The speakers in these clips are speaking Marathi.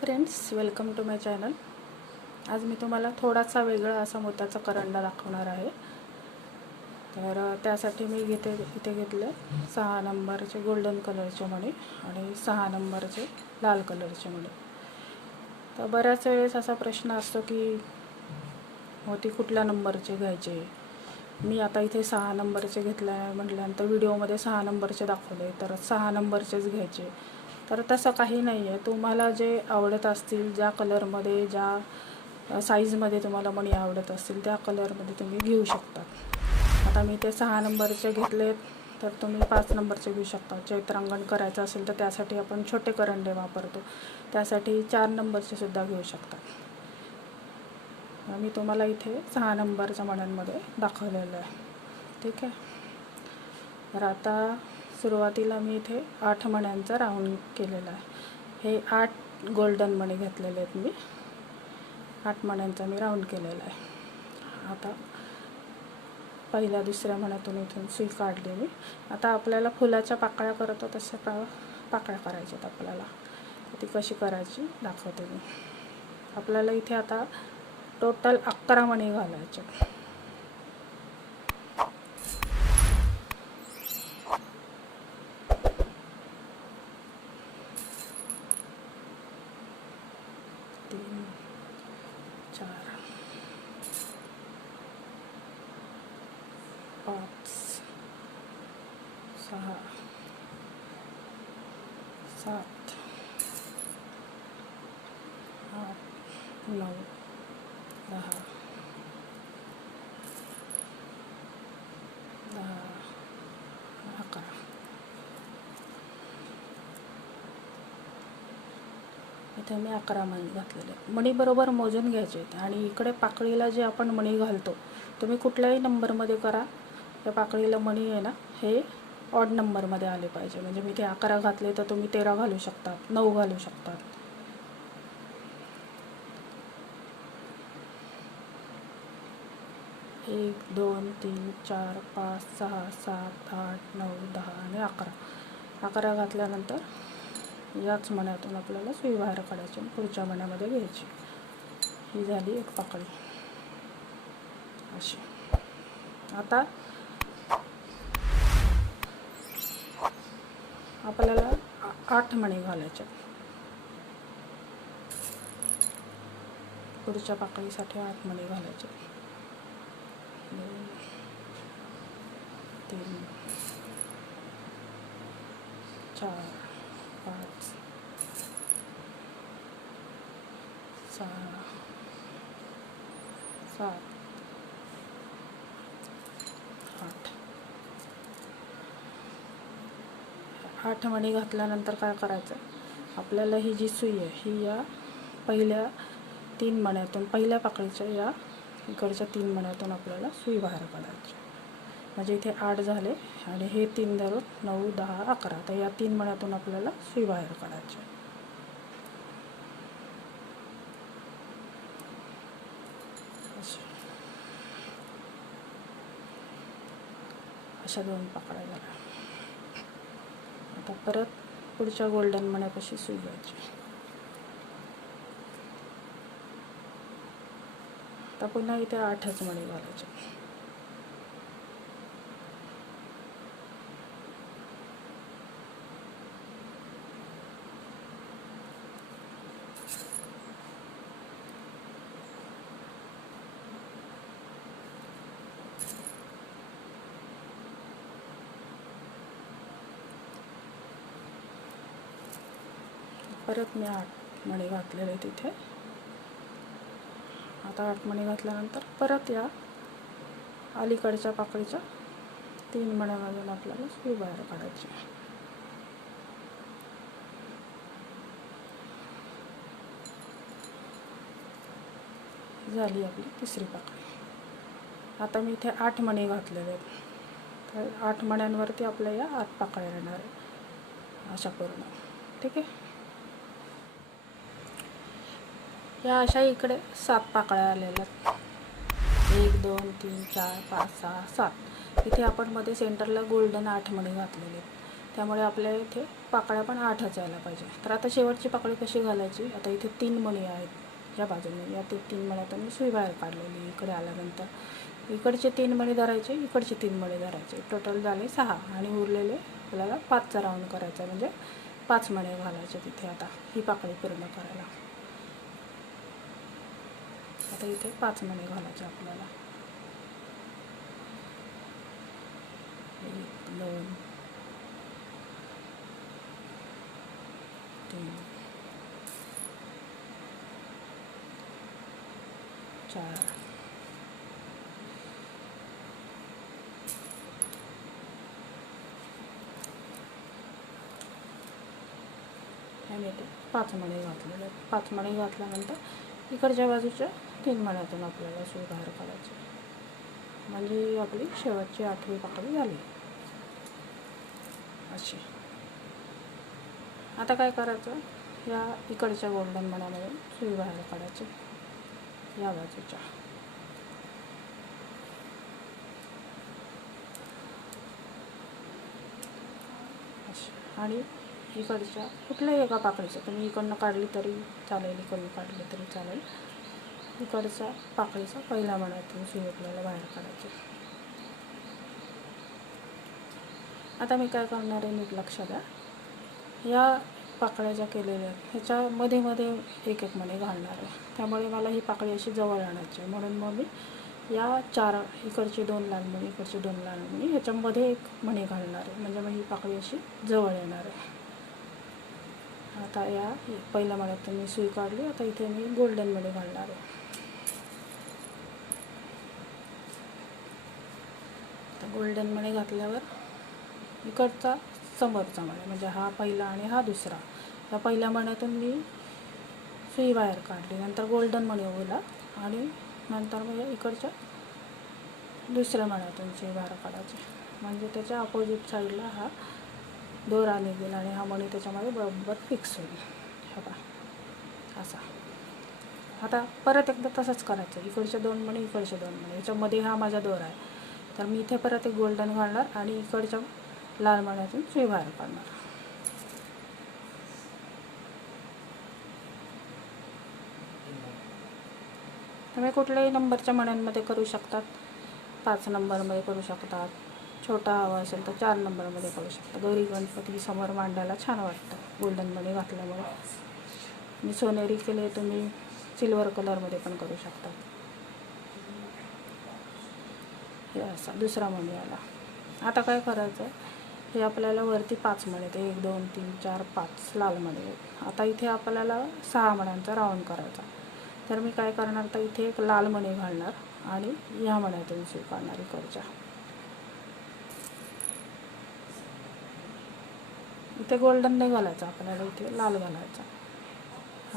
Friends welcome to my channel आज मी तुम्हाला थोडासा वेगळा असा मोत्याचा करंडा दाखवणार आहे. तर त्यासाठी मी घेते इथे घेतले सहा नंबरचे गोल्डन कलरचे मणी आणि सहा नंबरचे लाल कलरचे मणी. तर बऱ्याच वेळेस असा प्रश्न असतो की हो, मोती कुठल्या नंबरचे घ्यायचे? मी आता इथे सहा नंबरचे घेतले म्हटल्यानंतर व्हिडिओमध्ये सहा नंबरचे दाखवले तर सहा नंबरचेच घ्यायचे. तर तसं काही नाही आहे. तुम्हाला जे आवडत असतील ज्या कलरमध्ये ज्या साईजमध्ये तुम्हाला मणी आवडत असतील त्या कलरमध्ये तुम्ही घेऊ शकता. आता मी ते सहा नंबरचे घेतले तर तुम्ही पाच नंबरचे घेऊ शकता. चैत्रांगण करायचं असेल तर त्यासाठी आपण छोटे करंडे वापरतो. त्यासाठी चार नंबरचे सुद्धा घेऊ शकता. मी तुम्हाला इथे सहा नंबरच्या मण्यांमध्ये दाखवलेलं आहे. ठीक आहे? तर आता सुरुवातीला मी इथे आठ मण्यांचा राऊंड केलेला आहे. हे आठ गोल्डन मणी घेतलेले आहेत मी. आठ मण्यांचा मी राऊंड केलेला आहे. आता पहिल्या दुसऱ्या मण्यातून इथून सुई काढली मी. आता आपल्याला फुलाच्या पाकळ्या करतो तशा पा पाकळ्या करायच्या आहेत आपल्याला. ती कशी करायची दाखवते मी. आपल्याला इथे आता टोटल अकरा मणी घालायचे तीन चार पाच सहा सात आठ नऊ दहा दहा अकरा इथे मी अकरा मणी घातलेले मणी बरोबर मोजून घ्यायचे आहेत आणि इकडे पाकळीला जे आपण मणी घालतो तुम्ही कुठल्याही नंबरमध्ये करा त्या पाकळीला मणी आहे ना हे ऑड नंबरमध्ये आले पाहिजे. म्हणजे मी ते अकरा घातले तर तुम्ही तेरा घालू शकतात नऊ घालू शकतात एक दोन तीन चार पाच सहा सात आठ नऊ दहा आणि अकरा. अकरा घातल्यानंतर याच मण्यातून आपल्याला सुई बाहेर काढायची आणि पुढच्या मण्यामध्ये घ्यायची. ही झाली एक पाकळी. अशी. आता आपल्याला आठ मणी घालायच्या पुढच्या पाकळीसाठी आठ मणी घालायचे. तीन चार पाच सहा सात आठ. हा मणी घातल्यानंतर काय करायचं? आपल्याला ही जी सुई आहे ही या पहिल्या तीन मण्यातून पहिल्या पाकळीच्या या इकडच्या तीन मण्यातून आपल्याला सुई बाहेर काढायची म्हणजे इथे आठ झाले आणि हे तीन धरून नऊ दहा अकरा. तर या तीन मण्यातून आपल्याला सुई बाहेर काढायची अशा दोन पाकळ्या झाल्या. आता परत पुढच्या गोल्डन मण्यापाशी सुई आता पुन्हा इथे आठच मणी घालायचे. परत मी आठ मणी घातलेले तिथे. आता आठ मणी घातल्यानंतर परत या. अलीकडच्या पाकळीच्या तीन मण्यामधून आपल्याला सुई बाहेर काढायची. झाली आपली तिसरी पाकळी. आता मी इथे आठ मणी घातलेले आहेत. तर आठ मण्यांवरती आपल्या या आठ पाकळ्या येणार आहे अशा पूर्ण. ठीक आहे? या अशा इकडे सात पाकळ्या आलेल्या आहेत. एक दोन तीन चार पाच सहा सात. इथे आपण मध्ये सेंटरला गोल्डन आठ मणी घातलेले आहेत. त्यामुळे आपल्या इथे पाकळ्या पण आठच यायला पाहिजे. तर आता शेवटची पाकळी कशी घालायची? आता इथे तीन मणी आहेत या बाजूने. या ते तीन मण्यातून मी सुई बाहेर काढलेली इकडे आल्यानंतर. इकडचे तीन मणी धरायचे इकडचे तीन मणी धरायचे. टोटल झाले सहा आणि उरलेले आपल्याला पाचचा राऊंड करायचा म्हणजे पाच मणे घालायचे तिथे आता. ही पाकळी पूर्ण करायला. आता इथे पाच मणे घालायचे आपल्याला. एक दोन तीन चार आणि ते पाच मणे घातलेले पाच मणे घातल्यानंतर इकडच्या बाजूच्या तीन मण्यातून आपल्याला सुई बाहेर काढायची म्हणजे आपली शेवटची आठवी पाकळी झाली. अशी. आता काय करायचं? या इकडच्या गोल्डन मण्यामध्ये सुई बाहेर काढायची. या बाजूच्या. आणि इकडच्या कुठल्याही एका पाकळीचं तुम्ही इकडनं काढली तरी चालेल इकडनं काढली तरी चालेल. इकडच्या पाकळीचा पहिला मणा तुम्ही सुरुवातीला बाहेर काढायची. आता मी काय करणार आहे नीट लक्ष द्या. या पाकळ्या ज्या केलेल्या आहेत ह्याच्या मध्ये एक एक मणे घालणार आहे. त्यामुळे मला ही पाकळी अशी जवळ आणायची आहे. म्हणून मग मी या चार इकडचे दोन लाल मणी इकडचे दोन लाल मणी ह्याच्यामध्ये एक मणी घालणार आहे. म्हणजे मग ही पाकळी अशी जवळ येणार आहे. आता या. पहिल्या मण्यातून मी सुई काढली. आता इथे मी गोल्डन मणी घालणार आहे. आता गोल्डन मणी घातल्यावर इकडचा समोरचा मळा म्हणजे हा पहिला आणि हा दुसरा. या पहिल्या मण्यातून मी सुई बाहेर काढली. नंतर गोल्डन मणी उगला आणि नंतर मग इकडच्या दुसऱ्या मण्यातून सुई बाहेर काढायची. म्हणजे त्याच्या अपोजिट साईडला हा दोरा निघेल आणि हा मणी त्याच्यामध्ये बरोबर फिक्स होईल. हे बघा असा. आता परत एकदा तसंच करायचं. इकडचे दोन मणी इकडचे दोन मणी याच्यामध्ये हा माझा दोरा आहे. तर मी इथे परत एक गोल्डन घालणार आणि इकडच्या लाल मण्यातून सुई बाहेर काढणार. तुम्ही कुठल्याही नंबरच्या मण्यांमध्ये करू शकतात. पाच नंबरमध्ये करू शकतात. छोटा हवा असेल तर चार नंबरमध्ये करू शकता. गौरी गणपती समोर मांडायला छान वाटतं. गोल्डन मणी घातल्यामुळे. मी सोनेरी केले तुम्ही सिल्वर कलरमध्ये पण करू शकता. हे असा दुसरा मणी आला. आता काय करायचं हे आपल्याला वरती पाच मणी ते एक दोन तीन चार पाच लाल मणी आहेत आता इथे आपल्याला सहा मण्यांचा राऊंड करायचा. तर मी काय करणार? तर इथे एक लाल मणी घालणार आणि ह्या मण्यातून स्वीकारणार इकडच्या. इथे गोल्डन नाही घालायचं आपल्याला इथे लाल घालायचा.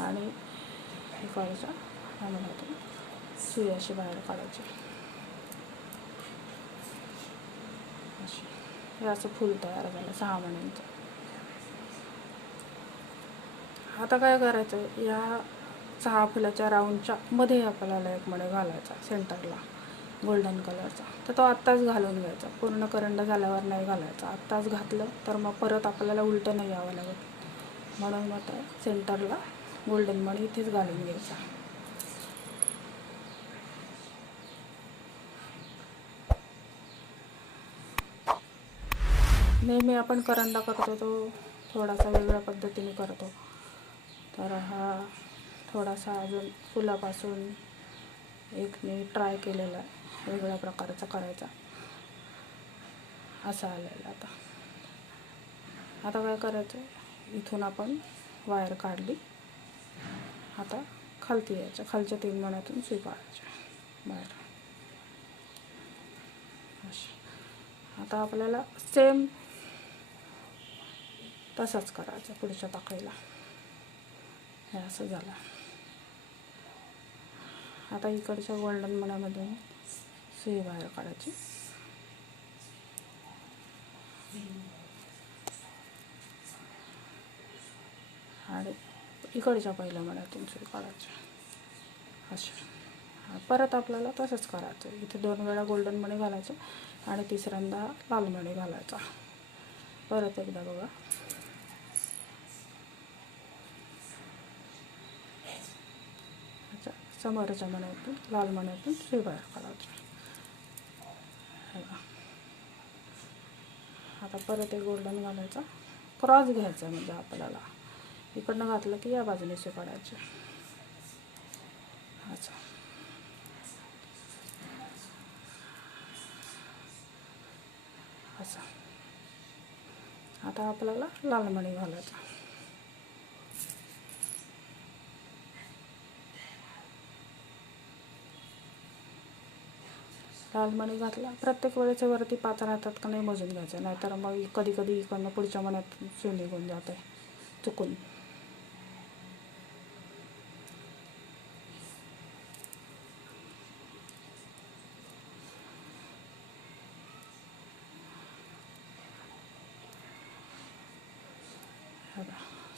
आणि इकडच्या ह्या मण्यातून सुई अशी बाहेर काढायची. अशी. हे असं फूल तयार झालं सहा महिन्यांचं. आता काय करायचं? या सहा फुलाच्या राऊंडच्या मध्ये आपल्याला एक मणे घालायचा सेंटरला गोल्डन कलरचा. तर तो आत्ताच घालून घ्यायचा. पूर्ण करंड झाल्यावर नाही घालायचा. आत्ताच घातलं तर मग परत आपल्याला उलटं नाही यावं लागत. म्हणून मग त्या सेंटरला गोल्डन मणी इथेच घालून घ्यायचा. नेहमी आपण करंडा करतो तो थोडासा वेगळ्या पद्धतीने करतो. तर हा थोडासा अजून फुलापासून एक मी ट्राय केलेला आहे. वेगळ्या प्रकारचा करायचा. असा आलेला आता. आता काय करायचं? इथून आपण वायर काढली. आता खालती यायचं. खालच्या तीन मण्यातून सुई काढायच्या बाहेर अशी. आता आपल्याला सेम तसंच करायचं पुढच्या पाकळीला हे असं झालं. आता इकडच्या गोल्डन मण्यामधून सुई बाहेर काढायची आणि इकडच्या पहिल्या मण्यातून सुई काढायची अशी परत आपल्याला तसंच करायचं इथे दोन वेळा गोल्डन मणी घालायचं आणि तिसऱ्यांदा लाल मणी घालायचा परत एकदा बघा अच्छा समोरच्या मण्यातून लाल मण्यातून सुई बाहेर काढायची हे बघा. आता परत एक गोल्डन घालायचा. क्रॉस घ्यायचा म्हणजे आपल्याला इकडनं घातलं की या बाजूने सुई काढायची अच्छा असं. आता आपल्याला लालमणी घालायचा. लाल मणी घातला. प्रत्येक वेळेच्या वरती पाच राहतात का नाही मोजून घ्यायचं नाहीतर मग कधी कधी इकडनं पुढच्या महिन्यात सुई निघून जाते चुकून.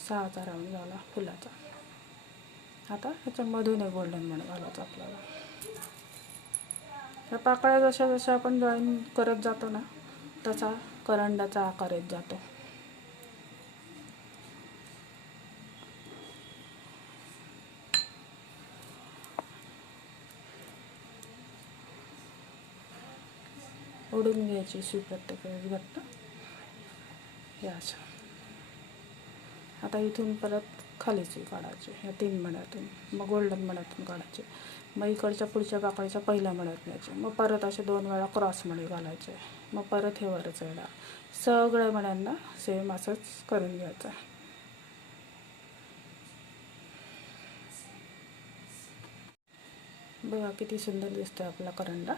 सहाचा राऊंड झाला फुलाचा. आता ह्याच्यामधून एक गोल्डन मणी घालायचं आपल्याला. त्या पाकळ्या जशा जशा आपण जॉईन करत जातो ना तसा करंडाचा आकार येत जातो. ओढून घ्यायची सुई प्रत्येक वेळेस घट्ट. हे असं आता इथून परत खालीची काढायचे. काढायची ह्या तीन मण्यातून मग गोल्डन मण्यातून काढायचे. मग इकडच्या पुढच्या पाकळीच्या पहिल्या मण्यात न्यायचे. मग परत असे दोन वेळा क्रॉस मणी घालायचे. मग परत हे वरच येणार. सगळ्या मण्यांना सेम असंच करून घ्यायचं. बघा किती सुंदर दिसतोय आपला करंडा.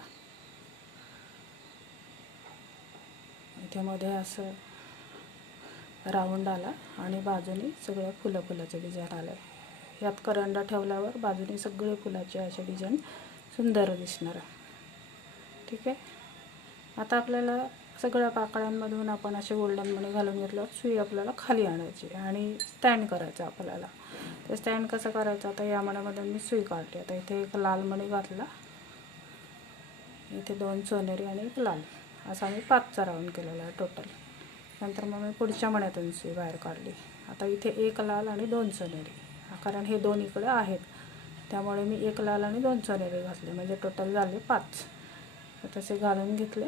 इथे मध्ये असं राऊंड आला आणि बाजूनी सगळ्या फुलं फुलाचे डिझाईन आले. यात करंडा ठेवल्यावर बाजूनी सगळे फुलाचे असे डिझाईन सुंदर दिसणार. आहे ठीक आहे? आता आपल्याला सगळ्या पाकळ्यांमधून आपण असे गोल्डन मणी घालून घेतल्यावर सुई आपल्याला खाली आणायची आणि स्टँड करायचं आपल्याला. ते स्टँड कसं करायचं? आता या मण्यामध्ये मी सुई काढली आता इथे एक लाल मणी घातला. इथे दोन सोनेरी आणि एक लाल. असा मी पाचचा राऊंड केलेला आहे टोटल. नंतर मग मी पुढच्या मण्यातून सुई बाहेर काढली. आता इथे एक लाल आणि दोन सोनेरी कारण हे दोन इकडे आहेत. त्यामुळे मी एक लाल आणि दोन सोनेरी घातले. म्हणजे टोटल झाले पाच. तसे घालून घेतले.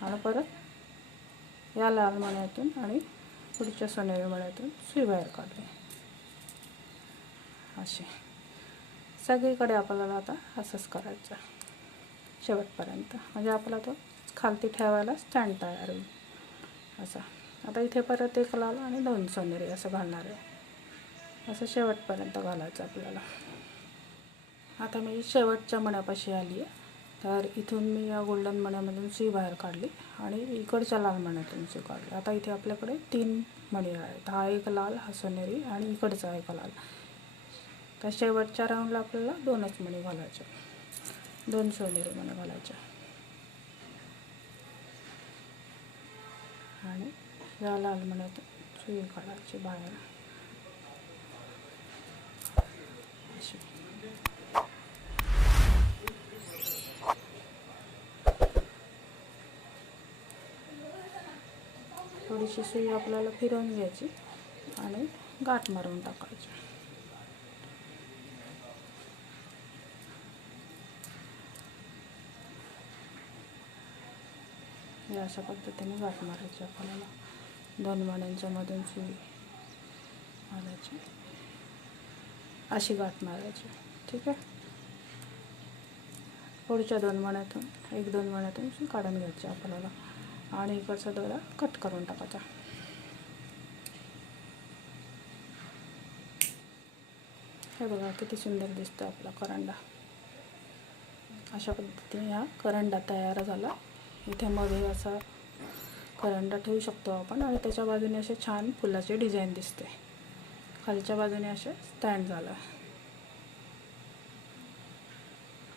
आणि परत या लाल मण्यातून आणि पुढच्या सोनेरी मण्यातून सुई बाहेर काढली. असे. सगळीकडे आपल्याला आता असंच करायचं. शेवटपर्यंत. म्हणजे आपला तो खालती ठेवायला स्टँड तयार होईल. असा. आता इथे परत एक लाल आणि दोन सोनेरी असं घालणार आहे. असं शेवटपर्यंत घालायचं आपल्याला. आता मी शेवटच्या मण्यापाशी आली आहे. तर इथून मी या गोल्डन मण्यामधून सुई बाहेर काढली आणि इकडच्या लाल मण्यातून सुई काढली. आता इथे आपल्याकडे तीन मणी आहेत. हा एक लाल हा सोनेरी आणि इकडचा एक लाल. तर शेवटच्या राऊंडला आपल्याला दोनच मणी घालायचे. दोन सोनेरी मणी घालायच्या आणि या लाल मण्यातून सुई काढायची बाहेर. अशी. थोडीशी सुई आपल्याला फिरवून घ्यायची आणि गाठ मारून टाकायची. हे अशा पद्धतीने गाठ मारायची आपल्याला. दोन मण्यांच्या मधून सुई मारायची. अशी गाठ मारायची. ठीक आहे? पुढच्या दोन मण्यातून एक दोन मण्यातून सुई काढून घ्यायची आपल्याला. आणि इकडचा दोरा कट करून टाकायचा. हे बघा किती सुंदर दिसतो आपला करंडा. अशा पद्धतीने हा करंडा तयार झाला. इथे मध्ये असा करंडा ठेवू शकतो आपण आणि त्याच्या बाजूने असे छान फुलाचे डिझाईन दिसते. खालच्या बाजूने असे स्टँड झालं.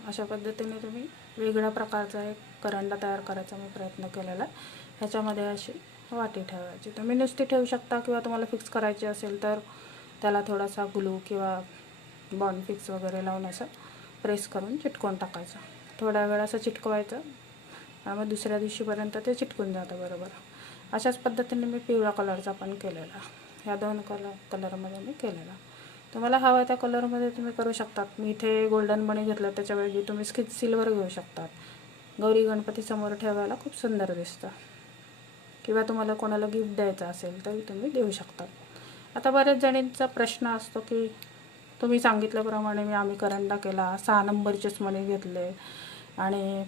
अशा पद्धतीने तुम्ही वेगळ्या प्रकारचा एक करंडा तयार करायचा मी प्रयत्न केलेला आहे. ह्याच्यामध्ये अशी वाटी ठेवायची. तुम्ही नुसती ठेवू शकता किंवा तुम्हाला फिक्स करायची असेल तर त्याला थोडासा ग्लू किंवा बॉन्ड फिक्स वगैरे लावून असं प्रेस करून चिटकवून टाकायचं. थोड्या वेळ असं चिटकवायचं. मग दुसऱ्या दिवशीपर्यंत ते चिटकून जातं बरोबर. अशाच पद्धतीने मी पिवळ्या कलरचा पण केलेला. ह्या दोन कलर कलरमध्ये मी केलेला. तुम्हाला हवा त्या कलरमध्ये तुम्ही करू शकतात. मी इथे गोल्डन मणी घेतलं त्याच्यावेळी तुम्ही स्किच सिल्वर घेऊ शकतात. गौरी गणपती समोर ठेवायला खूप सुंदर दिसतं. किंवा तुम्हाला कोणाला गिफ्ट द्यायचं असेल तर तुम्ही देऊ शकतात. आता बऱ्याच जणींचा प्रश्न असतो की तुम्ही सांगितल्याप्रमाणे मी आम्ही करंडा केला सहा नंबरचेच मणी घेतले आणि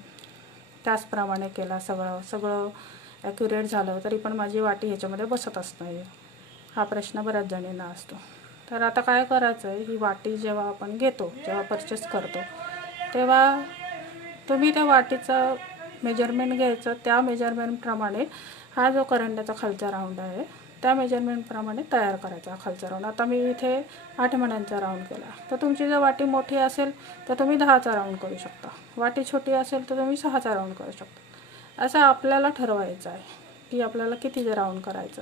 त्याचप्रमाणे केला सगळं. सगळं ॲक्युरेट झालं तरी पण माझी वाटी ह्याच्यामध्ये बसत असते. हा प्रश्न बऱ्याच जणींना असतो. तर आता काय करायचं आहे ही वाटी जेव्हा आपण घेतो जेव्हा परचेस करतो तेव्हा तुम्ही त्या वाटीचं मेजरमेंट घ्यायचं. त्या मेजरमेंटप्रमाणे हा जो करंड्याचा खालचा राऊंड आहे त्या मेजरमेंटप्रमाणे तयार करायचा खालचा राऊंड आता मी इथे आठ मण्यांचा राऊंड केला. तर तुमची जर वाटी मोठी असेल तर तुम्ही दहाचा राऊंड करू शकता. वाटी छोटी असेल तर तुम्ही सहाचा राऊंड करू शकता. असं आपल्याला ठरवायचं आहे की आपल्याला किती राऊंड करायचं.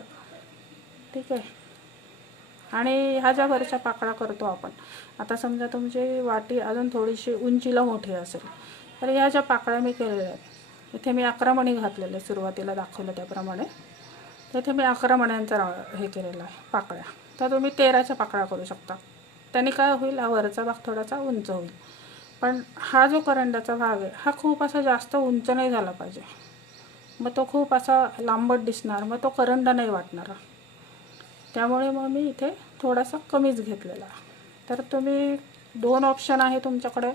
ठीक आहे? आणि ह्या ज्या वरच्या पाकळ्या करतो आपण आता समजा तुमची वाटी अजून थोडीशी उंचीला मोठी असेल तर ह्या ज्या पाकळ्या मी केलेल्या आहेत इथे मी अकरा मणी घातलेले सुरुवातीला दाखवलं त्याप्रमाणे. तर इथे मी अकरा मण्यांचा रा हे केलेलं आहे पाकळ्या. तर तुम्ही तेराच्या पाकळ्या करू शकता. त्याने काय होईल वरचा भाग थोडासा उंच होईल. पण हा जो करंड्याचा भाग आहे हा खूप असा जास्त उंच नाही झाला पाहिजे. मग तो खूप असा लांबट दिसणार मग तो करंडा नाही वाटणार. त्यामुळे मग मी इथे थोडासा कमीच घेतलेला. तर तुम्ही दोन ऑप्शन आहे तुमच्याकडे.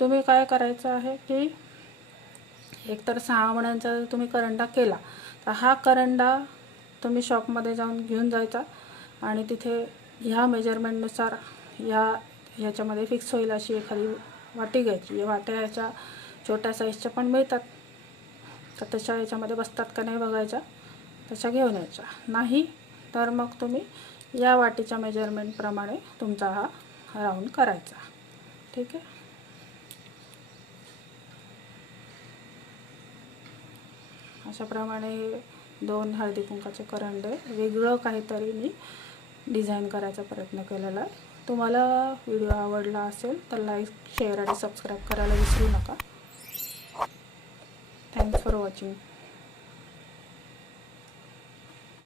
तुम्ही काय करायचं आहे की एकतर सहा मण्यांचा जर तुम्ही करंडा केला तर हा करंडा तुम्ही शॉपमध्ये जाऊन घेऊन जायचा. आणि तिथे ह्या मेजरमेंटनुसार ह्या ह्याच्यामध्ये फिक्स होईल अशी एखादी वाटी घ्यायची. या वाट्या ह्याच्या छोट्या साईजच्या पण मिळतात. तर तशा ह्याच्यामध्ये बसतात का नाही बघायच्या. तशा घेऊन यायच्या. नाही तर मग तुम्ही या वाटीच्या मेजरमेंटप्रमाणे तुमचा हा राऊंड करायचा. ठीक आहे? अशाप्रमाणे दोन हळदी कुंकाचे करंडे वेगळं काहीतरी मी डिझाईन करायचा प्रयत्न केलेला आहे. तुम्हाला व्हिडिओ आवडला असेल तर लाईक शेअर आणि सबस्क्राईब करायला विसरू नका. Thanks for watching